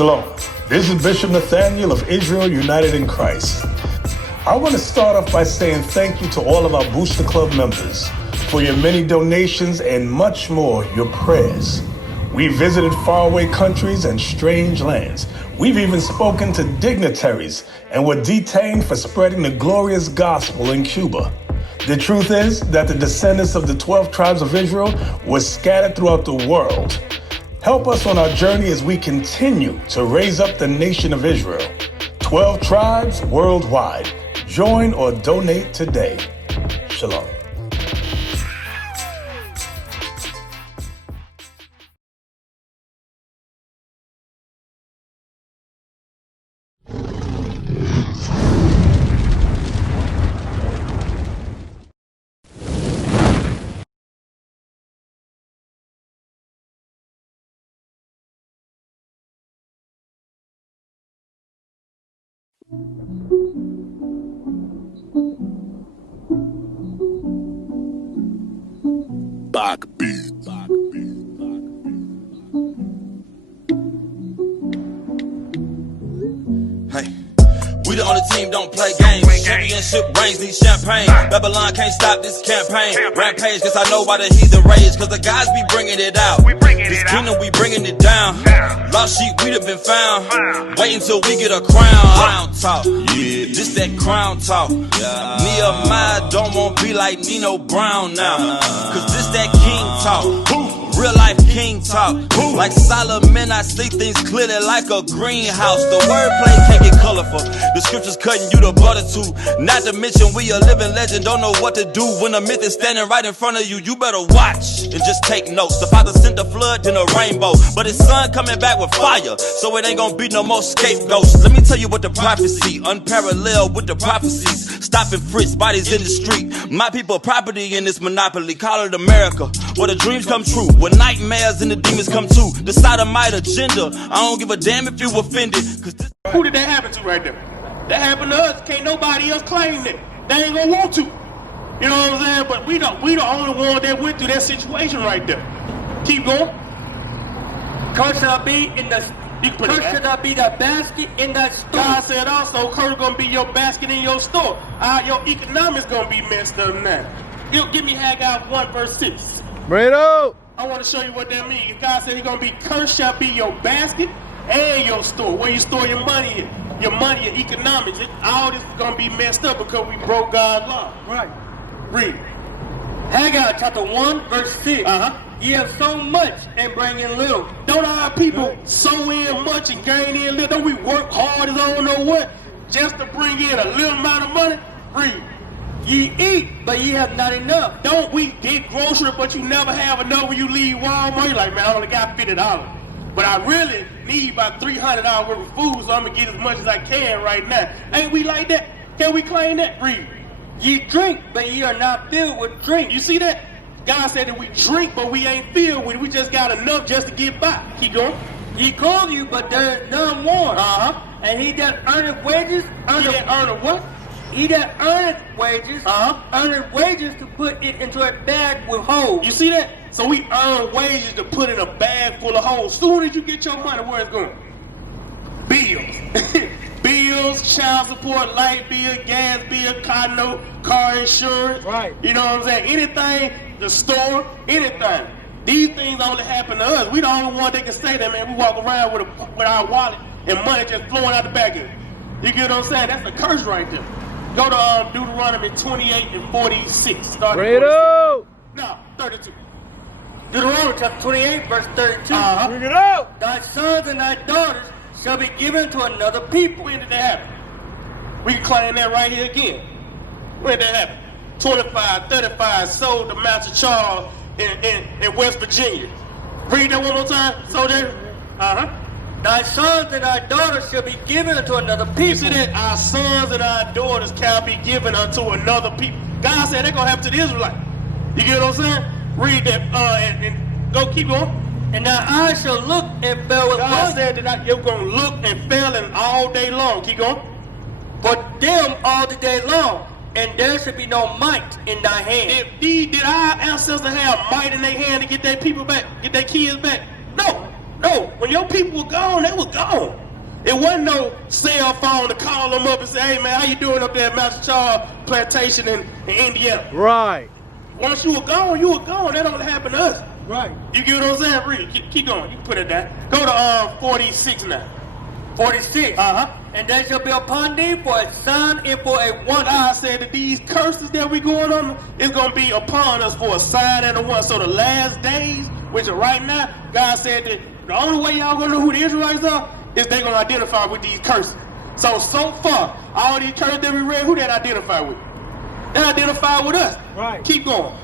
Shalom. This is Bishop Nathaniel of Israel United in Christ. I want to start off by saying thank you to all of our Booster Club members for your many donations and much more, your prayers. We visited faraway countries and strange lands. We've even spoken to dignitaries and were detained for spreading the glorious gospel in Cuba. The truth is that the descendants of the 12 tribes of Israel were scattered throughout the world. Help us on our journey as we continue to raise up the nation of Israel. 12 tribes worldwide. Join or donate today. Shalom. We the only team don't play games. Championship rings need champagne. Babylon can't stop this campaign. Rampage, guess I know why the heathen rage. Cause the guys be bringing it out. This kingdom we bringing it down. Lost sheep we'd have been found. Wait until we get a crown. Crown talk, yeah, this that crown talk. Nehemiah don't want to be like Nino Brown now. Cause this that king talk. Real life king talk. Like Solomon, I see things clearly like a greenhouse. The wordplay can't get colorful. The scriptures cutting you the butter too. Not to mention we a living legend. Don't know what to do when a myth is standing right in front of you. You better watch and just take notes. The father sent a flood, then a rainbow. But his son coming back with fire. So it ain't gonna be no more scapegoats. Let me tell you what the prophecy, unparalleled with the prophecies. Stopping fritz, bodies in the street. My people property in this monopoly. Call it America, where the dreams come true. Where nightmares and the demons come too. The sodomite agenda. I don't give a damn if you offended. Who did that happen to right there? That happened to us. Can't nobody else claim that. They ain't gonna want to. You know what I'm saying? But we the only one that went through that situation right there. Keep going. Curse shall be in the curse shall be the basket in that store. God said also, curse gonna be your basket in your store. Your economics gonna be messed up now. Give me Haggai 1 verse 6. Bredo! I want to show you what that means. God said he's gonna be cursed shall be your basket and your store, where you store your money in. Your money, your economics. All this is gonna be messed up because we broke God's law. Right. Read. Haggai chapter 1 verse 6. Ye have sown much and bring in little. Don't our people sow in much and gain in little? Don't we work hard as I don't know what just to bring in a little amount of money? Read. Ye eat, but ye have not enough. Don't we get grocery, but you never have enough when you leave Walmart? You're like, man, I only got $50. But I really need about $300 worth of food, so I'm going to get as much as I can right now. Ain't we like that? Can we claim that? Read. Ye drink, but ye are not filled with drink. You see that? God said that we drink, but we ain't filled with it. We just got enough just to get by. Keep going. Ye clothe you, but there is none warm. And he that earneth wages, He that earneth what? He that earneth wages, earneth wages to put it into a bag with holes. You see that? So we earn wages to put in a bag full of holes. Soon as you get your money, where it's going? Bills. Bills, child support, light bill, gas bill, car note, car insurance. Right. You know what I'm saying? Anything, the store, anything. These things only happen to us. We the only one that can say that, man. We walk around with our wallet and money just flowing out the back end. You get what I'm saying? That's a curse right there. Go to Deuteronomy 28 and 46. Bredo! No, 32. Deuteronomy chapter 28 verse 32. Bring it out! Thy sons and thy daughters shall be given to another people. When did that happen? We can claim that right here again. When did that happen? 25, 35, sold to Master Charles in West Virginia. Read that one more time. So there. Thy sons and thy daughters shall be given unto another people. You see that? Our sons and our daughters can be given unto another people. God said they're going to happen to the Israelites. You get what I'm saying? Read that and go keep going. And thy eyes shall look and fail with God said that you're going to look and fail in all day long. Keep going. For them all the day long, and there should be no might in thy hand. Did our ancestors have might in their hand to get their people back, get their kids back? No. No, when your people were gone, they were gone. It wasn't no cell phone to call them up and say, hey man, how you doing up there at Master Charles Plantation in Indiana? Right. Once you were gone, you were gone. That don't happen to us. Right. You get what I'm saying? Read. Keep going. You can put it down. Go to 46 now. 46. Uh-huh. And they shall be upon thee for a sign and for a wonder. God said that these curses that we going on is going to be upon us for a sign and a wonder. So the last days, which are right now, God said that the only way y'all going to know who the Israelites are is they going to identify with these curses. So far, all these curses that we read, who that identify with? They identify with us. Right. Keep going.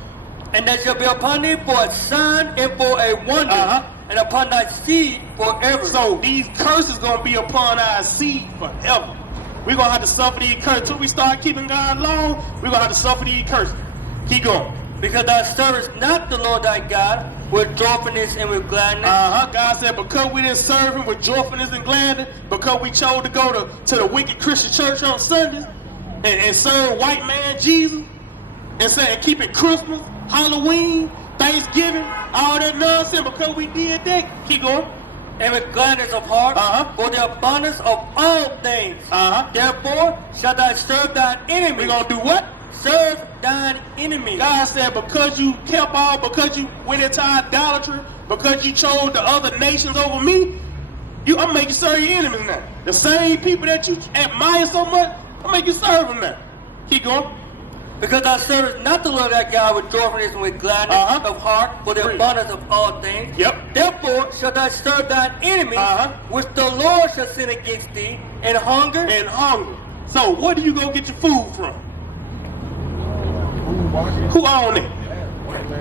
And they shall be upon thee for a sign and for a wonder, and upon thy seed forever. So these curses going to be upon our seed forever. We're going to have to suffer these curses. Until we start keeping God law, we're going to have to suffer these curses. Keep going. Because thou servest not the Lord thy God with joyfulness and with gladness. God said because we didn't serve him with joyfulness and gladness, because we chose to go to the wicked Christian church on Sundays and serve white man Jesus and keep it Christmas, Halloween, Thanksgiving, all that nonsense, because we did that. Keep going. And with gladness of heart, for the abundance of all things. Therefore shalt thou serve thine enemy. We're going to do what? Serve thine enemy. God said because you kept all, because you went into idolatry, because you chose the other nations over me, I'm going to make you serve your enemies now. The same people that you admire so much, I'm going to make you serve them now. Keep going. Because thou servest not the Lord thy God with joyfulness and with gladness of heart for the abundance of all things. Yep. Therefore shalt thou serve thine enemy, which the Lord shall send against thee, and hunger. And hunger. So where do you go get your food from? Who own it?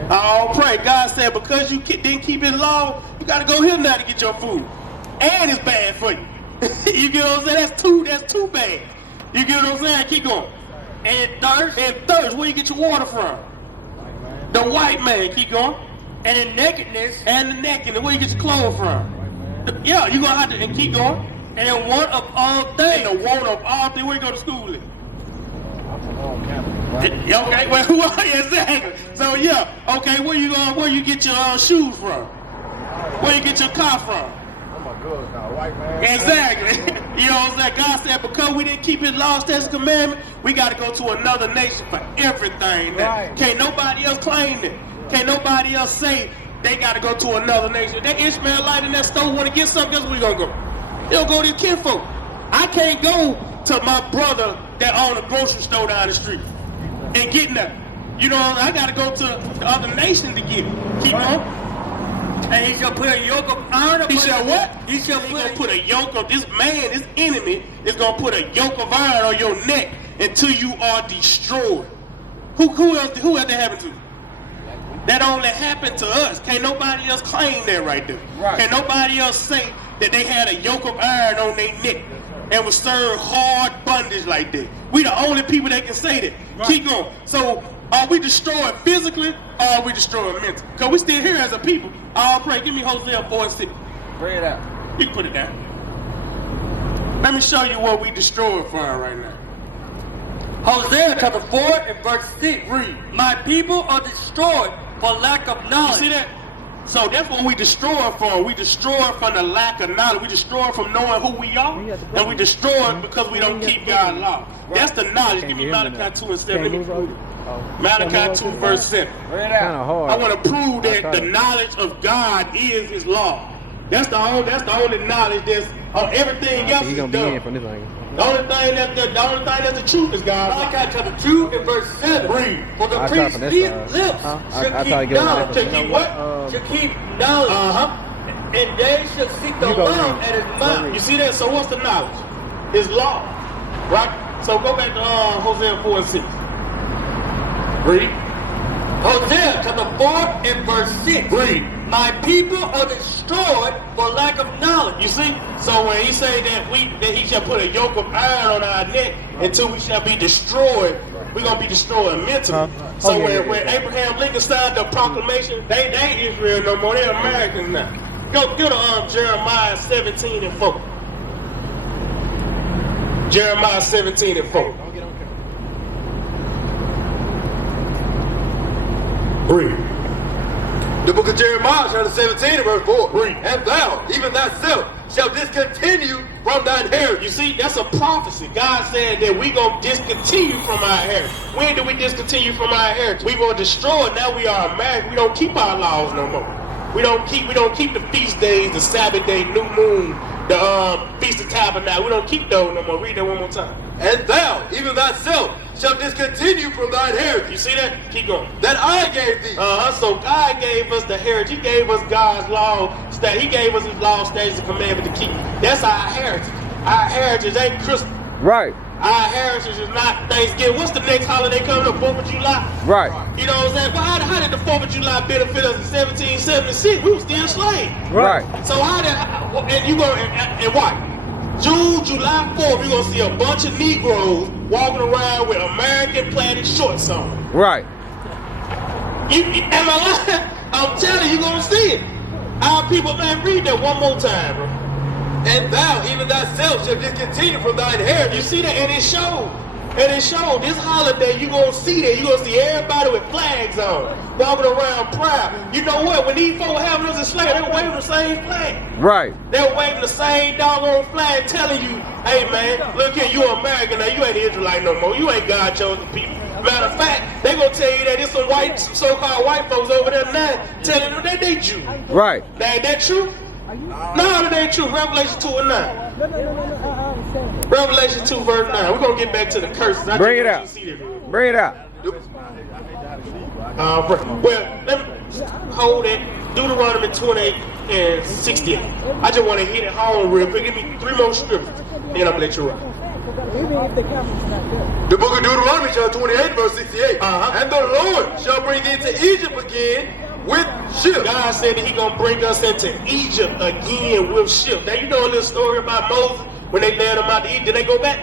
Oh, pray. God said because you didn't keep it law, you got to go here now to get your food. And it's bad for you. You get what I'm saying? That's too bad. You get what I'm saying? Keep going. And thirst. And thirst. Where you get your water from? The white man. Keep going. And in nakedness. And the nakedness. Where you get your clothes from? Yeah, you're going to have to, and keep going. And in want of all things. And the want of all things. Where you go to school in? Okay, well, who are you? Exactly. So yeah, okay, where you going? Where you get your shoes from? Where you get your car from? Oh my God, now, white man. Exactly. You know what I'm saying? God said because we didn't keep his law, statutes, commandment, we got to go to another nation for everything now. Right. Can't nobody else claim it. Can't nobody else say they got to go to another nation. That Ishmaelite in that store want to get something, guess where we gonna go? He'll go to his kinfolk. I can't go to my brother that own a grocery store down the street and get nothing. You know, I got to go to the other nation to get it. Keep on. And he shall put a yoke of iron upon He shall what? He shall put a yoke of this man, this enemy, is going to put a yoke of iron on your neck until you are destroyed. Who else that happened to? That only happened to us. Can't nobody else claim that right there. Right. Can't nobody else say that they had a yoke of iron on their neck and was served hard bondage like that. We the only people that can say that. Right. Keep going. So are we destroyed physically or are we destroyed mentally? Because we still here as a people. I'll pray. Give me Hosea 4:6. Bring it out. You can put it down. Let me show you what we destroyed from right now. Hosea chapter 4 and verse 6. Read. My people are destroyed for lack of You knowledge. see that? So that's what we destroy from. We destroy from the lack of knowledge. We destroy from knowing who we are. And we destroy because we don't keep God's law. That's the knowledge. Give me Malachi 2 and 7. Let me prove it. Malachi 2 verse 7. Bring it out. I want to prove that the knowledge of God is his law. That's the only knowledge that's on everything else is done. The only thing that's the truth is God's law. Malachi chapter 2 and verse 7. Read. For the priest's lips shall keep knowledge. To keep what? Shall keep knowledge. And they shall seek the law at his mouth. You see that? So what's the knowledge? His law. Right? So go back to Hosea 4 and 6. Read. Hosea chapter 4 and verse 6. Read. My people are destroyed for lack of knowledge. You see? So when he say that he shall put a yoke of iron on our neck until we shall be destroyed, we're going to be destroyed mentally. So when Abraham Lincoln signed the proclamation, they ain't Israel no more, they're Americans now. Go to Jeremiah 17 and 4. Jeremiah 17 and 4. Read. The book of Jeremiah, chapter 17, verse 4. Read. And thou, even thyself, shall discontinue from thine heritage. You see, that's a prophecy. God said that we gonna discontinue from our heritage. When do we discontinue from our heritage? We gonna destroy it. Now we are American. We don't keep our laws no more. We don't keep the feast days, the Sabbath day, new moon, the Feast of Tabernacle. We don't keep those no more. Read that one more time. And thou, even thyself, shall discontinue from thine heritage. You see that? Keep going. That I gave thee. So God gave us the heritage. He gave us God's law. He gave us His law, statutes, and commandments to keep. That's our heritage. Our heritage ain't Christmas. Right. Our heritage is not Thanksgiving. What's the next holiday coming up? 4th of July? Right. You know what I'm saying? But how did the 4th of July benefit us in 1776? We were still slaves. Right. So and you go, and what? June, July 4th, you're going to see a bunch of Negroes walking around with American planted shorts on. Right. Am I lying? I'm telling you, you're going to see it. Our people, man, read that one more time, bro. And thou, even thyself, shall discontinue from thine heritage. You see that? And it showed. And it showed. This holiday, you're going to see that. You're going to see everybody with flags on, walking around proud. You know what? When these folks having us in slavery, they were waving the same flag. Right. They were waving the same doggone flag, telling you, hey, man, look here, you American now. You ain't Israelite no more. You ain't God chosen people. Matter of fact, they going to tell you that there's some white, so-called white folks over there now telling them that they Jew. Right. Now, ain't that true? No, that ain't true. Revelation 2 and 9. Revelation 2 verse 9. We're going to get back to the curses. Bring it out. Bring it out. Well, let me hold it. Deuteronomy 28 and 68. I just want to hit it home real quick. Give me 3 more scriptures. Then I'm going to let you run. The book of Deuteronomy, chapter 28, verse 68. And the Lord shall bring thee into Egypt again with ships. God said that He gonna bring us into Egypt again with ships. Now you know a little story about Moses when they led them out to Egypt. Did they go back?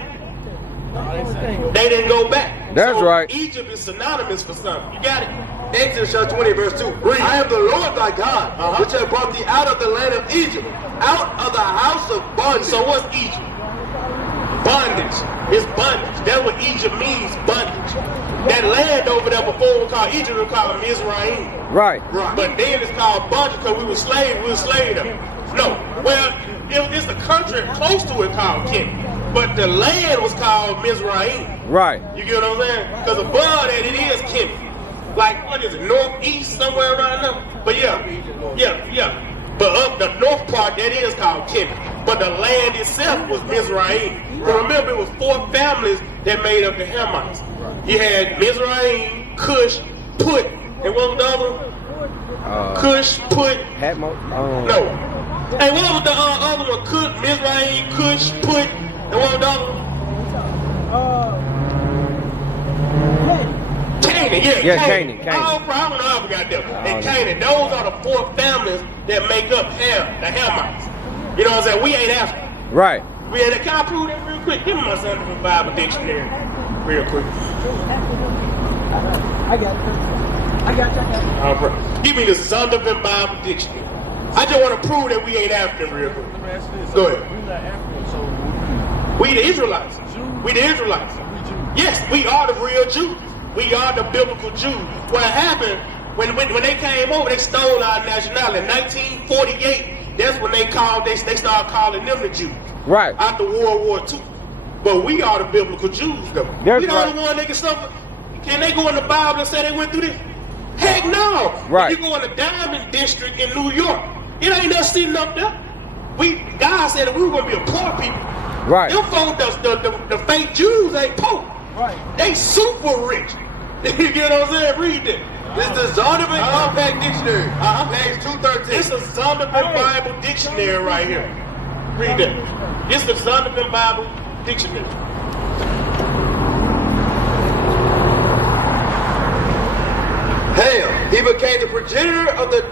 They didn't go back. That's so right. Egypt is synonymous for something. You got it? Exodus chapter 20, verse 2. I am the Lord thy God, which have brought thee out of the land of Egypt, out of the house of bondage. So what's Egypt? Bondage. It's bondage. That's what Egypt means, bondage. That land over there before we called Egypt, we called Mizraim. Right. But then it's called bondage because we were slaves. We were slaves there. No. Well, it's a country close to it called Kenya. But the land was called Mizraim. Right. You get what I'm saying? Because above that it is Kenya. Like, what is it, northeast, somewhere around there? But yeah. But up the north part, that is called Kenya. But the land itself was Mizraim. But remember, it was 4 families that made up the Hamites. You had Mizraim, Cush, Put, and what was the other one? Cush, Put. No. Hey, what was the other one? Cush, Mizraim, Cush, Put, and what was the other one? Canaan, yeah, Canaan. Oh, I don't know how we got them. And Canaan, those are the 4 families that make up the Hamites. You know what I'm saying? We ain't African. Right. We ain't. Can I prove that real quick? Give me my Son of the Bible dictionary real quick. I got All right. Give me the Zondervan Bible dictionary. I just want to prove that we ain't African real quick. Go ahead. We're not African, so we the Israelites. We the Israelites. Yes, we are the real Jews. We are the biblical Jews. What happened when they came over, they stole our nationality. In 1948, that's when they started calling them the Jews. Right. After World War II. But we are the biblical Jews, though. That's we the right. only one that can suffer. Can they go in the Bible and say they went through this? Heck no. Right. If you go in the Diamond District in New York, it ain't us sitting up there. God said that we were going to be a poor people. Right. Them folks, the fake Jews ain't poor. right. They super rich. You get what I'm saying? Read it. This is the Zondervan Compact Dictionary, page 213. It's a Zondervan Bible Dictionary right here. Read that. It's the Zondervan Bible Dictionary. Ham, he became the progenitor of the,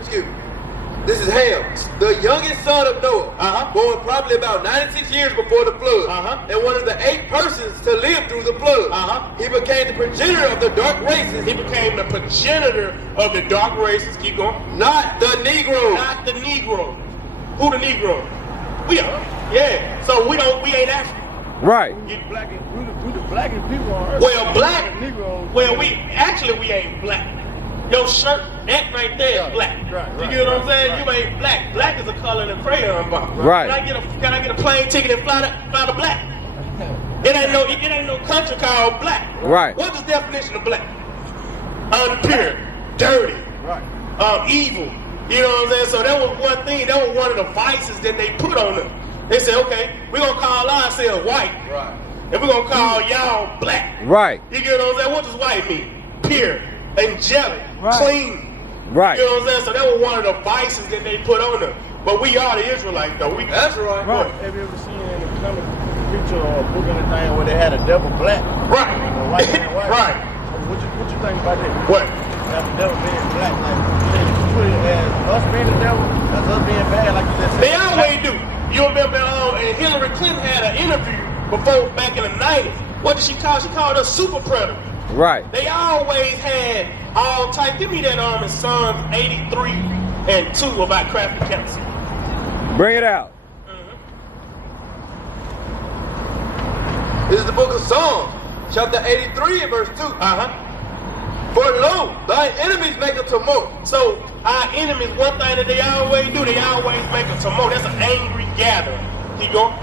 this is Ham, the youngest son of Noah, born probably about 96 years before the flood, and one of the 8 persons to live through the flood. He became the progenitor of the dark races. He became the progenitor of the dark races. Keep going. Not the Negro. Not the Negro. Who the Negro? We are. Yeah. So we ain't African. Right. We the blackest people on earth. Well, black. Negroes. Well, we ain't black. Your shirt That right there is black. You get what I'm saying? You ain't black. Black is a color in a crayon box. Right. Can I get a plane ticket and fly to black? It ain't no country called black. Right. What's the definition of black? Impure, dirty, evil. You know what I'm saying? So that was one thing. That was one of the vices that they put on them. They said, okay, we're going to call ourselves white. Right. And we're going to call y'all black. Right. You get what I'm saying? What does white mean? Pure, angelic, clean. Right. You know what I'm saying? So that was one of the vices that they put on them. But we are the Israelites, though. That's right. Right. Have you ever seen in the comic picture or book or anything where they had a devil black? Right. A white man white? Right. What you think about that? What? Have the devil being black, like you put it as us being the devil, as us being bad, like you just said. They always do. You remember and Hillary Clinton had an interview before back in the 90s. What did she call? She called us super predators. Right. They always had all type. Give me that in Psalms 83 and 2 about Crafty, counsel. Bring it out. This is the book of Psalms, chapter 83 and verse 2. For lo, thy enemies make a tumult. So our enemies, one thing that they always do, they always make a tumult. That's an angry gathering. Keep going.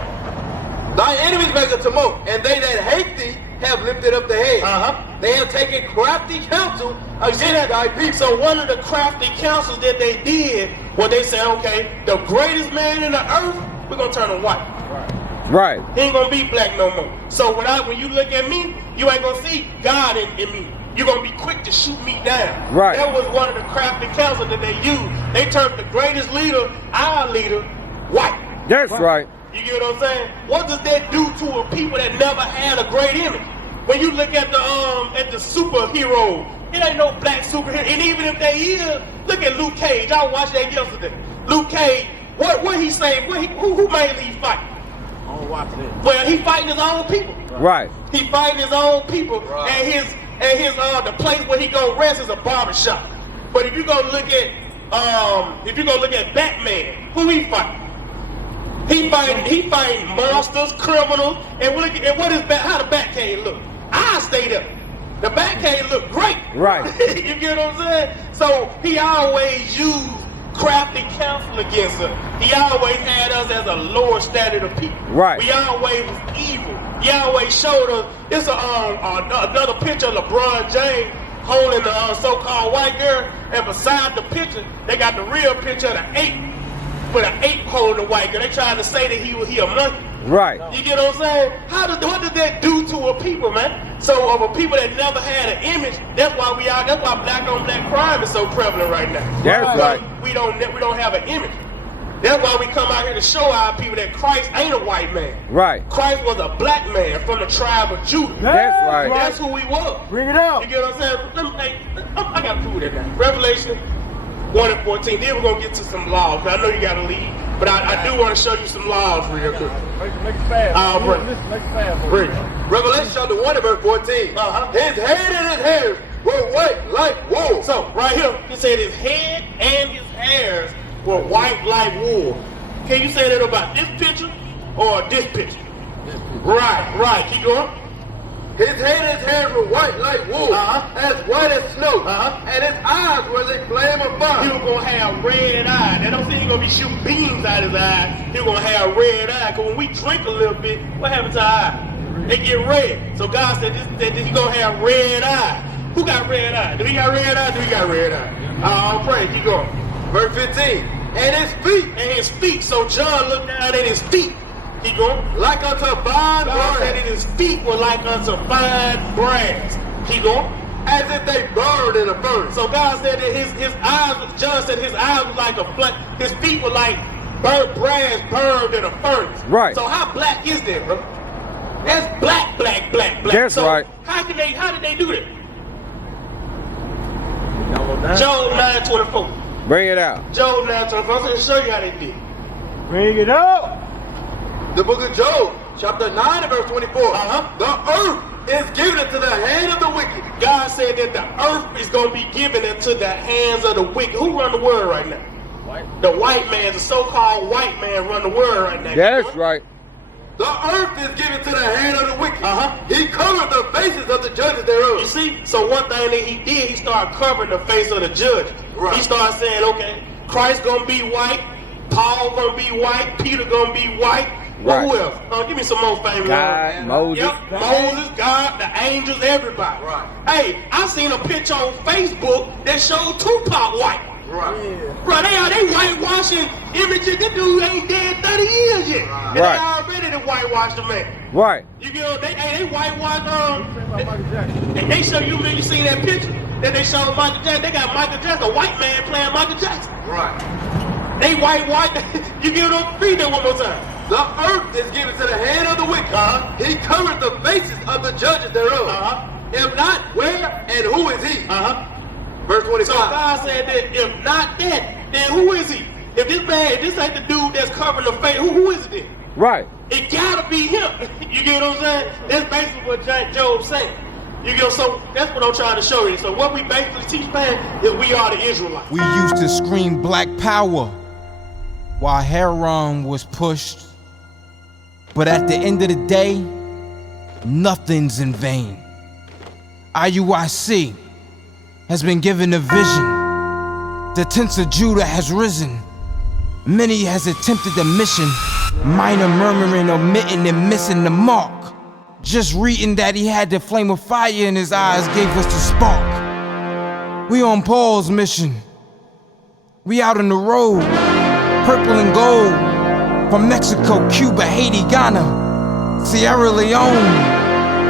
Thy enemies make a tumult, and they that hate thee have lifted up their head. They have taken crafty counsel against thy people. So one of the crafty counsels that they did was they said, okay, the greatest man in the earth, we're gonna turn him white. Right. He ain't gonna be black no more. So when you look at me, you ain't gonna see God in me. You're gonna be quick to shoot me down. Right. That was one of the crafty counsels that they used. They turned the greatest leader, our leader, white. That's right. You get what I'm saying? What does that do to a people that never had a great image? When you look at the superhero, it ain't no black superhero. And even if they is, look at Luke Cage. I watched that yesterday. Luke Cage, what he saying? Who mainly he fight? I don't watch it. Well, he fighting his own people. Right. He fighting his own people, Right. and the place where he gonna rest is a barbershop. But if you go look at Batman, who he fighting? He fighting monsters, criminals, and how the Batcave look? I stayed up. The Batcave look great. Right. You get what I'm saying? So he always used crafty counsel against us. He always had us as a lower standard of people. Right. We always was evil. He always showed us. It's another picture of LeBron James holding the so-called white girl, and beside the picture, they got the real picture of the ape, with an ape holding the white girl. They trying to say that he a monkey. Right. You get what I'm saying? What did that do to a people, man? So of a people that never had an image, that's why black on black crime is so prevalent right now. That's right. We don't have an image. That's why we come out here to show our people that Christ ain't a white man. Right. Christ was a black man from the tribe of Judah. That's right. That's who we was. Bring it out. You get what I'm saying? I got to prove that now. Revelation 1 and 14. Then we're going to get to some laws. I know you got to leave, but I do want to show you some laws real quick. Make it fast. Listen, make it fast. Read. Revelation chapter 1 and verse 14. His head and his hairs were white like wool. So, right here, it said his head and his hairs were white like wool. Can you say that about this picture or this picture? Right. Keep going. His head and his hairs were white like wool, as white as snow, and his eyes were as a flame of fire. He was going to have red eyes. That don't say he's going to be shooting beams out of his eyes. He was going to have red eyes. Because when we drink a little bit, what happens to our eyes? They get red. So God said that he's going to have red eyes. Who got red eyes? Do he got red eyes? Do he got red eyes? I'll pray. Keep going. Verse 15. And his feet. And his feet. So John looked down at his feet. Keep going. Like unto fine God said brass. that his feet were like unto fine brass. Keep going. As if they burned in a furnace. So God said that his eyes, John said his eyes was like his feet were like burnt brass burned in a furnace. Right. So how black is that, bro? That's black. That's so right. How did they do that? Down. Job 9:24. Bring it out. Job 9:24. I'm going to show you how they did. Bring it out. The book of Job, chapter 9 and verse 24. The earth is given into the hand of the wicked. God said that the earth is going to be given into the hands of the wicked. Who run the world right now? White. The white man, the so-called white man run the world right now. That's right. The earth is given to the hand of the wicked. He covered the faces of the judges thereof. You see? So one thing that he did, he started covering the face of the judges. Right. He started saying, okay, Christ gonna be white, Paul gonna be white, Peter gonna be white. Right. Who else? Give me some more famous God, ones. Moses. Yep, Moses, God, the angels, everybody. Right. Hey, I seen a picture on Facebook that showed Tupac white. Right. Bro, they whitewashing images. This dude ain't dead 30 years yet. And Right. they already done whitewashed the man. Right. You know, they whitewashed they show you when you see that picture that they showed Michael Jackson. They got Michael Jackson, a white man playing Michael Jackson. Right. They whitewashed. You give them, read that one more time. The earth is given to the hand of the wicked. He covered the faces of the judges thereof. If not, where and who is he? Verse 25. So God said that if not that, then who is he? If this ain't the dude that's covering the face, who is it then? Right. It gotta be him. You get what I'm saying? That's basically what Job's saying. You get, so that's what I'm trying to show you. So what we basically teach, man, is we are the Israelites. We used to scream black power while Haran was pushed. But at the end of the day, nothing's in vain. IUIC has been given a vision. The tents of Judah has risen. Many has attempted the mission. Minor murmuring, omitting, and missing the mark. Just reading that he had the flame of fire in his eyes gave us the spark. We on Paul's mission. We out on the road, purple and gold. From Mexico, Cuba, Haiti, Ghana, Sierra Leone.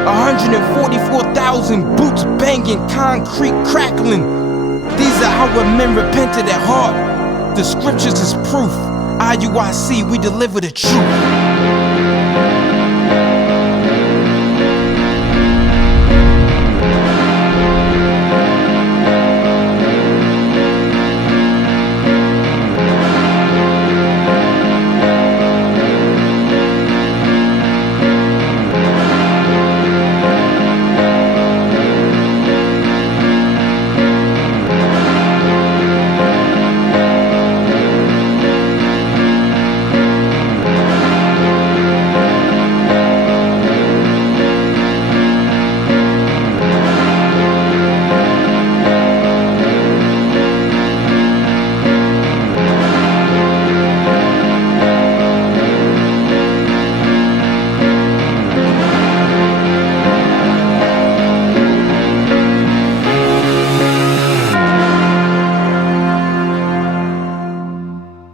144,000 boots banging, concrete crackling. These are our men repented at heart. The scriptures is proof. IUIC, we deliver the truth.